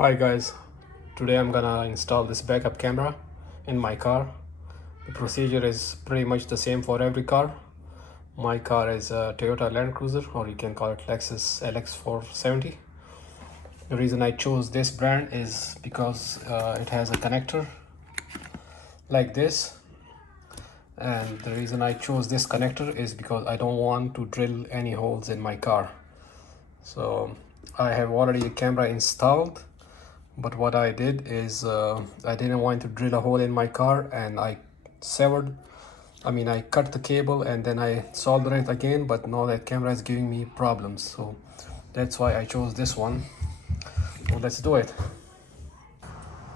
Hi guys, today I'm gonna install this backup camera in my car. The procedure is pretty much the same for every car. My car is a Toyota Land Cruiser, or you can call it Lexus LX470. The reason I chose this brand is because it has a connector like this, and the reason I chose this connector is because I don't want to drill any holes in my car. So I have already a camera installed, but what I did is I didn't want to drill a hole in my car, and I cut the cable and then I soldered it again, but now that camera is giving me problems, so that's why I chose this one. So let's do it.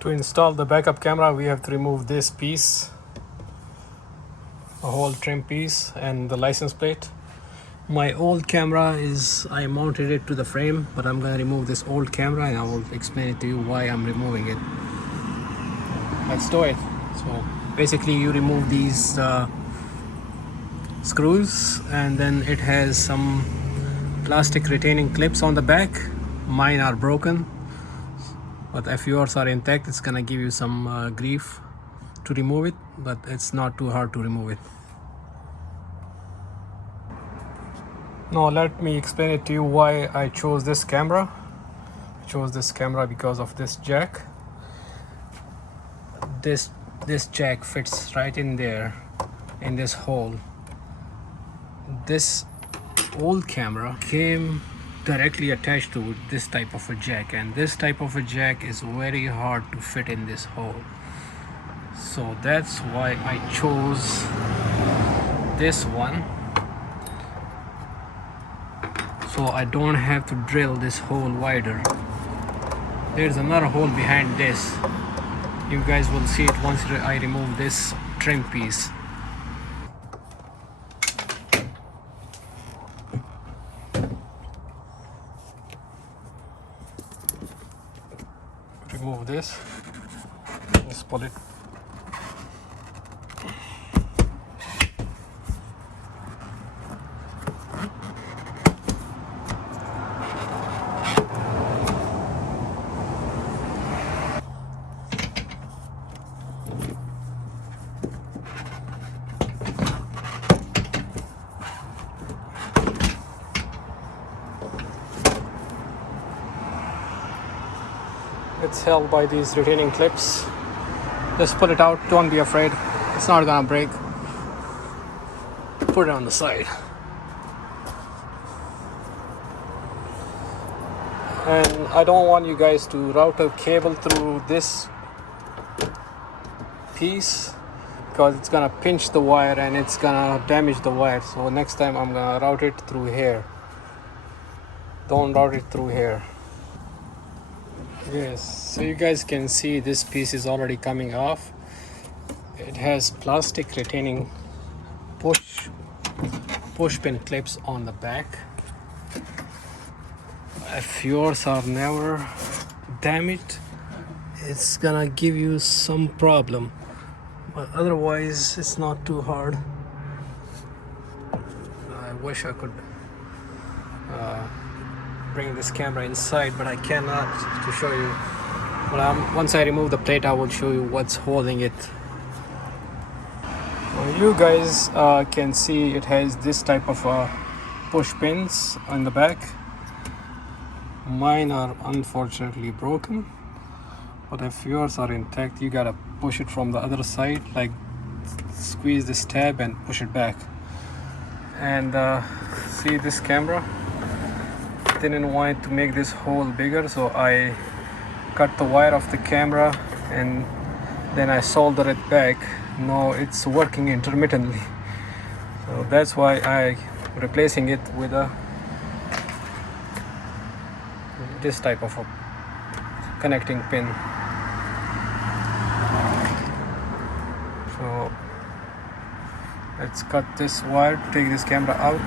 To install the backup camera, we have to remove this piece, a whole trim piece, and the license plate. My old camera I mounted it to the frame, but I'm gonna remove this old camera and I will explain it to you why I'm removing it. Let's do it. So basically you remove these screws, and then it has some plastic retaining clips on the back. Mine are broken, but if yours are intact, it's gonna give you some grief to remove it, but it's not too hard to remove it. Now let me explain it to you why I chose this camera. I chose this camera because of this jack. This jack fits right in there, in this hole. This old camera came directly attached to this type of a jack, and this type of a jack is very hard to fit in this hole. So that's why I chose this one, so I don't have to drill this hole wider. There's another hole behind this. You guys will see it once I remove this trim piece. Remove this. Just pull it. It's held by these retaining clips. Just pull it out, don't be afraid, it's not gonna break. Put it on the side. And I don't want you guys to route a cable through this piece, because it's gonna pinch the wire and it's gonna damage the wire. So next time I'm gonna route it through here. Don't route it through here. Yes, so you guys can see this piece is already coming off. It has plastic retaining push pin clips on the back. If yours are never damaged, it's gonna give you some problem, but otherwise it's not too hard. I wish I could bring this camera inside, but I cannot to show you. But once I remove the plate, I will show you what's holding it. You guys can see it has this type of push pins on the back. Mine are unfortunately broken, but if yours are intact, you gotta push it from the other side, like squeeze this tab and push it back. And see this camera, didn't want to make this hole bigger, so I cut the wire of the camera and then I soldered it back. Now it's working intermittently, so that's why I replacing it with this type of a connecting pin. So let's cut this wire, take this camera out.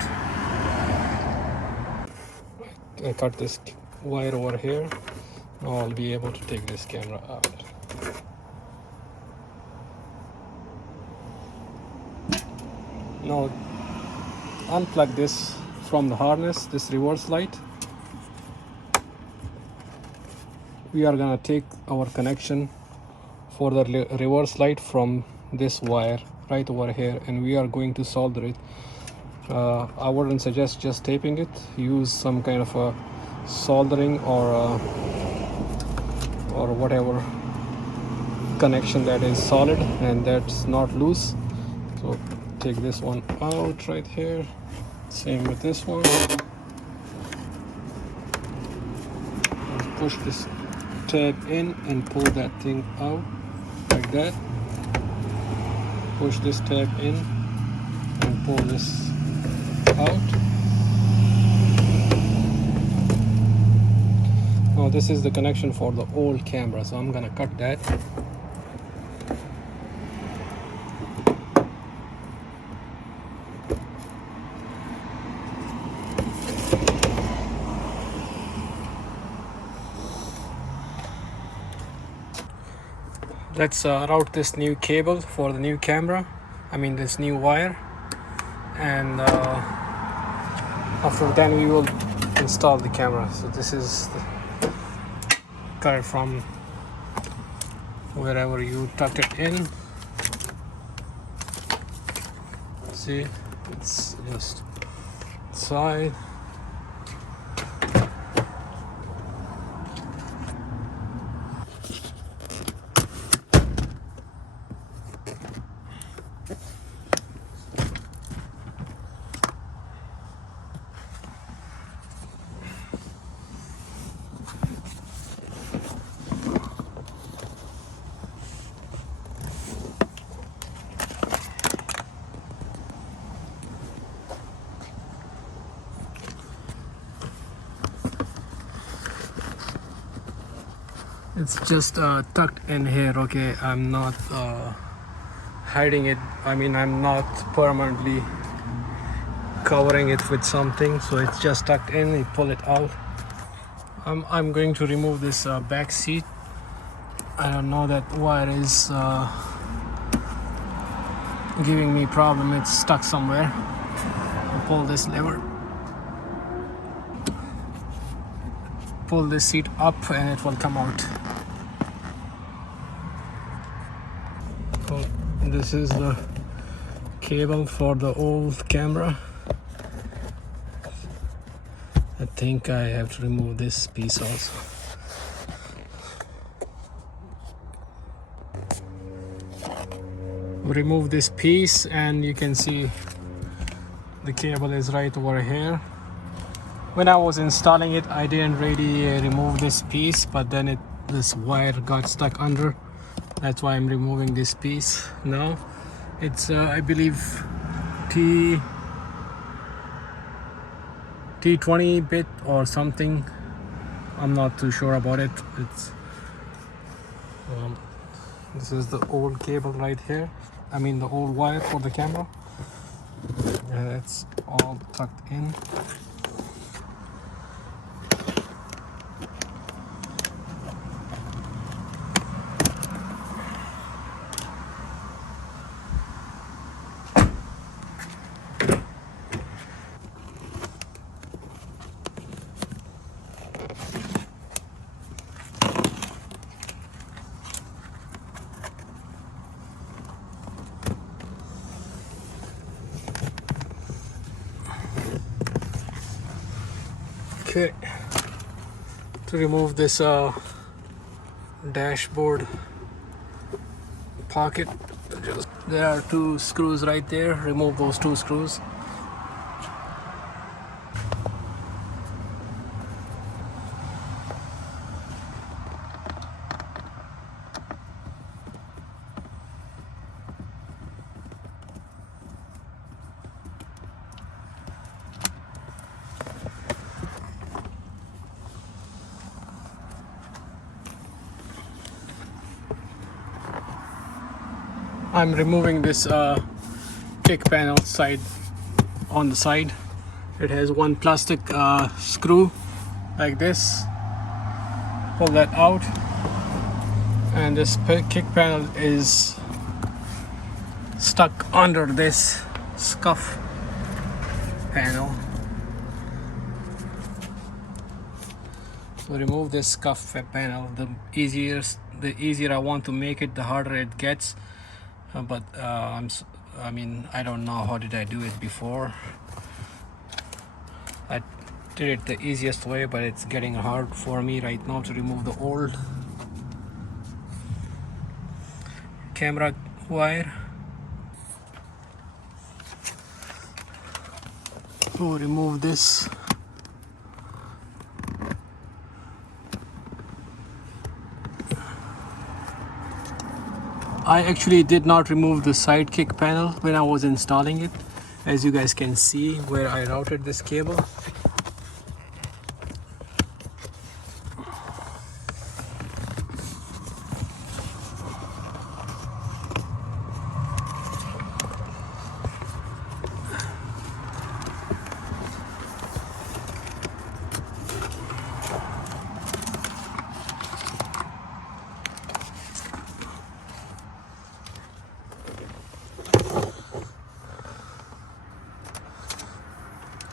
I cut this wire over here. Now I'll be able to take this camera out. Now unplug this from the harness, this reverse light. we are gonna take our connection for the reverse light from this wire right over here, and we are going to solder it. I wouldn't suggest just taping it. Use some kind of a soldering or whatever connection that is solid and that's not loose. So take this one out right here, same with this one. Push this tab in and pull that thing out like that. Push this tab in and pull this out. Now this is the connection for the old camera, so I'm gonna cut that. Let's route this new cable for the new camera, this new wire, and after that we will install the camera. So this is the cut from wherever you tucked it in. See, it's just inside. It's just tucked in here, okay? I'm not hiding it. I'm not permanently covering it with something, so it's just tucked in. You pull it out. I'm going to remove this back seat. I don't know, that wire is giving me problem. It's stuck somewhere. I'll pull this lever, pull this seat up, and it will come out. So this is the cable for the old camera. I think I have to remove this piece also. Remove this piece and you can see the cable is right over here. When I was installing it, I didn't really remove this piece, but then this wire got stuck under. That's why I'm removing this piece now. It's I believe T20 bit or something. I'm not too sure about it. It's this is the old cable right here. The old wire for the camera. And it's all tucked in. Okay, to remove this dashboard pocket, there are two screws right there. Remove those two screws. I'm removing this kick panel side on the side. It has one plastic screw like this. Pull that out, and this kick panel is stuck under this scuff panel. So remove this scuff panel. The easier I want to make it, the harder it gets. But I mean, I don't know how did I do it before. I did it the easiest way, but it's getting hard for me right now to remove the old camera wire. So remove this. I actually did not remove the sidekick panel when I was installing it, as you guys can see where I routed this cable.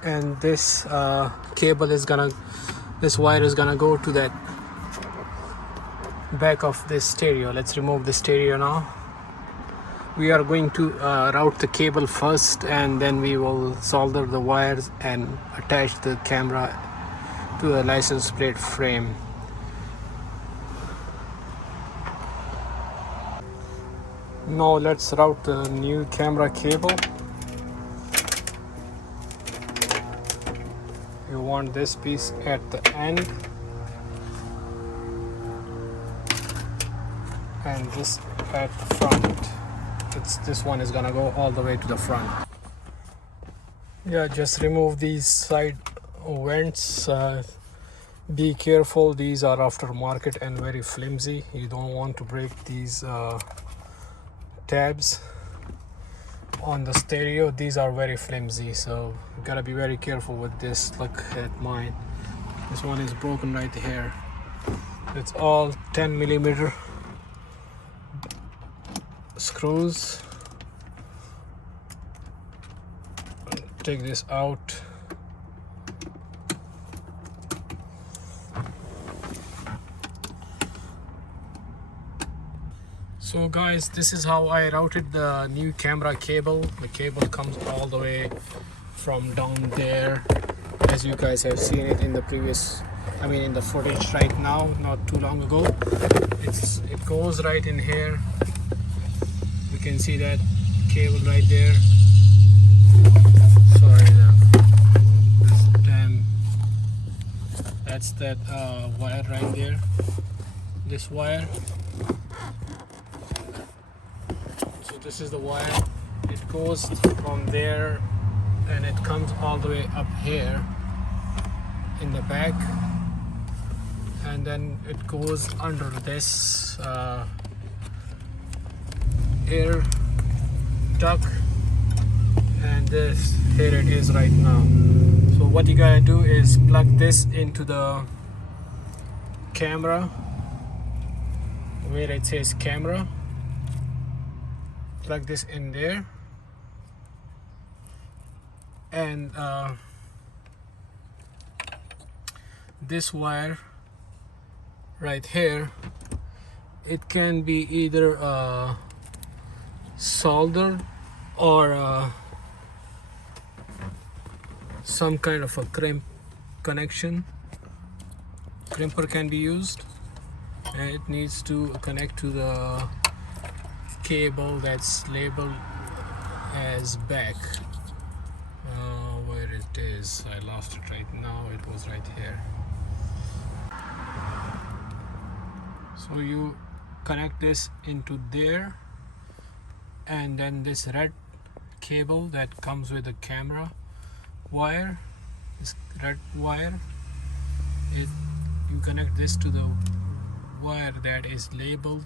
And this cable is gonna, this wire is gonna go to that back of this stereo. Let's remove the stereo now. We are going to route the cable first, and then we will solder the wires and attach the camera to a license plate frame. Now let's route the new camera cable. You want this piece at the end and this at the front. This one is gonna go all the way to the front. Yeah, just remove these side vents. Be careful, these are aftermarket and very flimsy. You don't want to break these tabs on the stereo. These are very flimsy, so you gotta be very careful with this. Look at mine, this one is broken right here. It's all 10mm screws. Take this out. So guys, this is how I routed the new camera cable. The cable comes all the way from down there, as you guys have seen it in the previous, I mean in the footage right now, not too long ago. It goes right in here. You can see that cable right there. Sorry, that's that wire right there. This wire. This is the wire. It goes from there and it comes all the way up here in the back, and then it goes under this air duct, and this, here it is right now. So what you gotta do is plug this into the camera where it says camera. Plug this in there, and this wire right here, it can be either soldered or some kind of a crimp connection. Crimper can be used, and it needs to connect to the cable that's labeled as back. Where it is, I lost it right now. It was right here. So you connect this into there, and then this red cable that comes with the camera wire, this red wire, you connect this to the wire that is labeled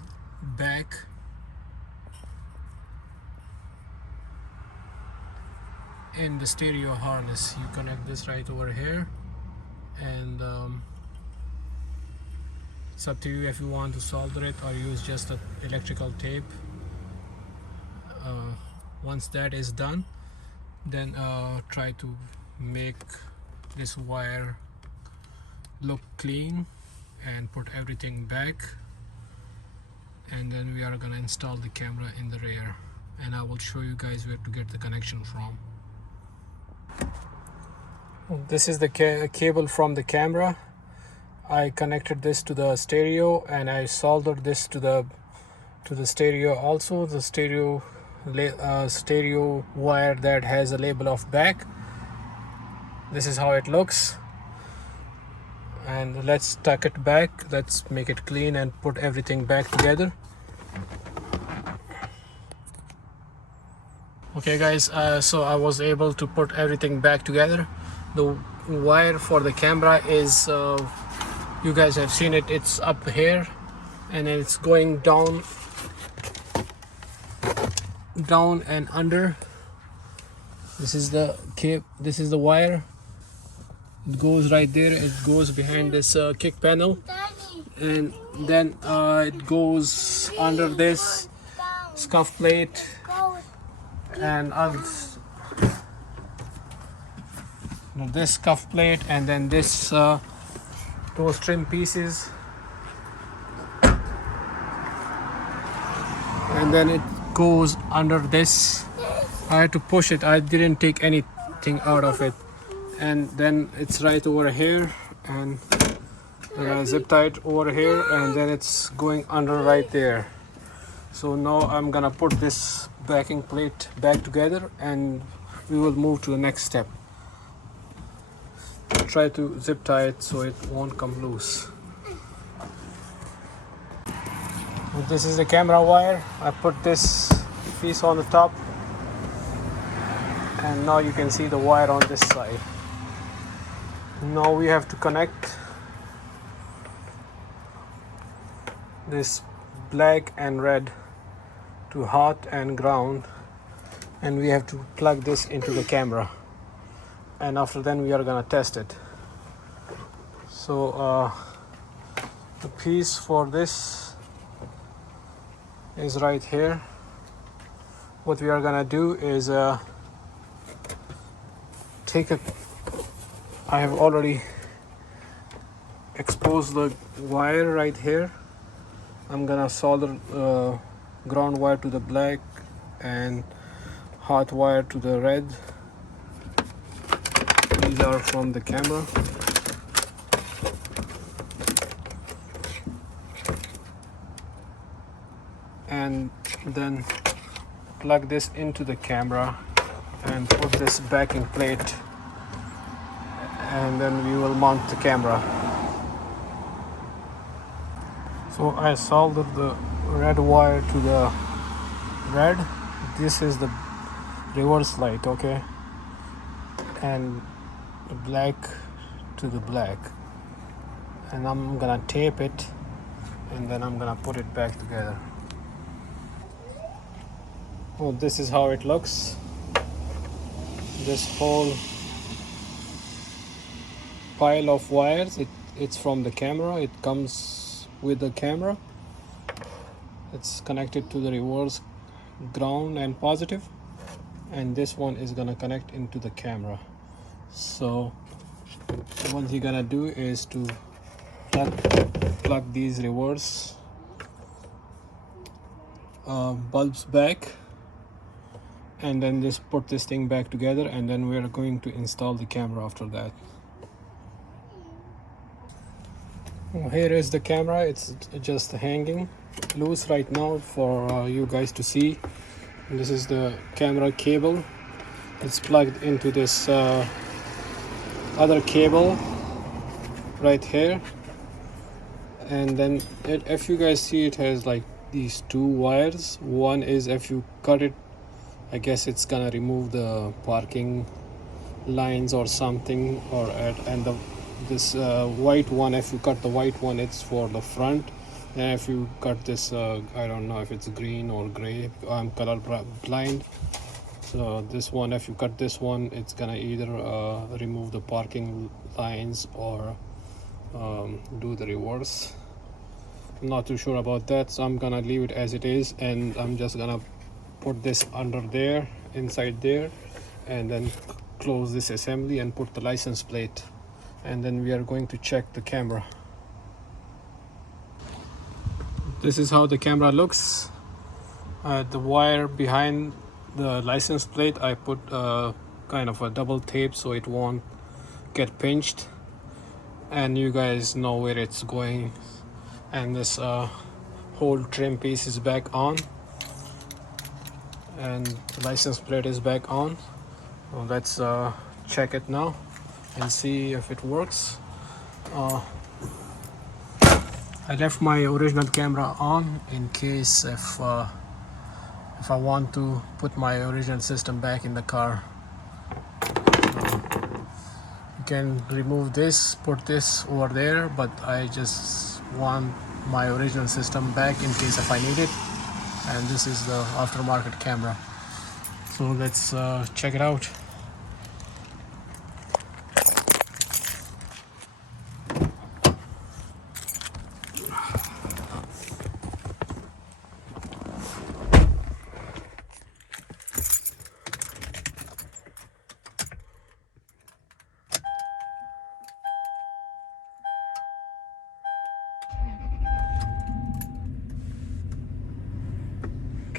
back. In the stereo harness, you connect this right over here, and it's up to you if you want to solder it or use just an electrical tape. Once that is done, then try to make this wire look clean. and put everything back, and then we are gonna install the camera in the rear, and I will show you guys where to get the connection from. This is the cable from the camera. I connected this to the stereo, and I soldered this to the stereo also. The stereo wire that has a label of back. This is how it looks. And let's tuck it back, let's make it clean and put everything back together. Okay guys, so I was able to put everything back together. The wire for the camera is you guys have seen it, it's up here, and then it's going down and under. This is the wire. It goes right there, it goes behind this kick panel, and then it goes under this scuff plate and this scuff plate, and then this those trim pieces, and then it goes under this. I had to push it, I didn't take anything out of it. And then it's right over here, and zip tied over here, and then it's going under right there. So now I'm gonna put this backing plate back together, and we will move to the next step. Try to zip tie it so it won't come loose. This is the camera wire. I put this piece on the top, and now you can see the wire on this side. Now we have to connect this black and red to hot and ground, and we have to plug this into the camera, and after then we are gonna test it. So the piece for this is right here. What we are gonna do is I have already exposed the wire right here. I'm gonna solder ground wire to the black and hot wire to the red. These are from the camera. And then plug this into the camera and put this backing plate, and then we will mount the camera. So I soldered the red wire to the red. This is the reverse light, okay, and the black to the black, and I'm gonna tape it, and then I'm gonna put it back together. Well, this is how it looks. This whole pile of wires, it's from the camera. It comes with the camera. It's connected to the reverse ground and positive, and this one is gonna connect into the camera. So what you're gonna do is to plug these reverse bulbs back, and then just put this thing back together, and then we are going to install the camera after that. Here is the camera. It's just hanging loose right now for you guys to see. This is the camera cable. It's plugged into this other cable right here, and then if you guys see, it has like these two wires. One is, if you cut it, I guess it's gonna remove the parking lines or something, and this white one, if you cut the white one, it's for the front, and if you cut this I don't know if it's green or gray, I'm color blind. So this one, if you cut this one, it's gonna either remove the parking lines or do the reverse. I'm not too sure about that, so I'm gonna leave it as it is, and I'm just gonna put this under there, inside there, and then close this assembly and put the license plate, and then we are going to check the camera. This is how the camera looks. The wire behind the license plate, I put kind of a double tape so it won't get pinched, and you guys know where it's going. And this whole trim piece is back on, and the license plate is back on. Well, let's check it now and see if it works. I left my original camera on in case if I want to put my original system back in the car. You can remove this, put this over there, but I just want my original system back in case if I need it. And this is the aftermarket camera. So let's check it out.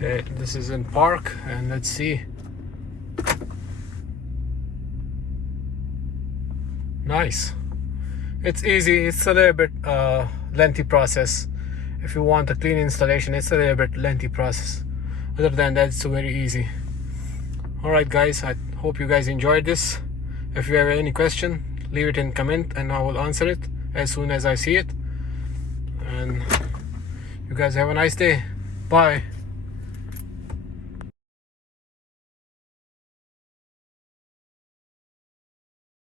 Okay, this is in park, and let's see. Nice. It's easy. It's a little bit lengthy process. If you want a clean installation, it's a little bit lengthy process. Other than that, it's very easy. Alright guys, I hope you guys enjoyed this. If you have any question, leave it in comment and I will answer it as soon as I see it. And you guys have a nice day. Bye.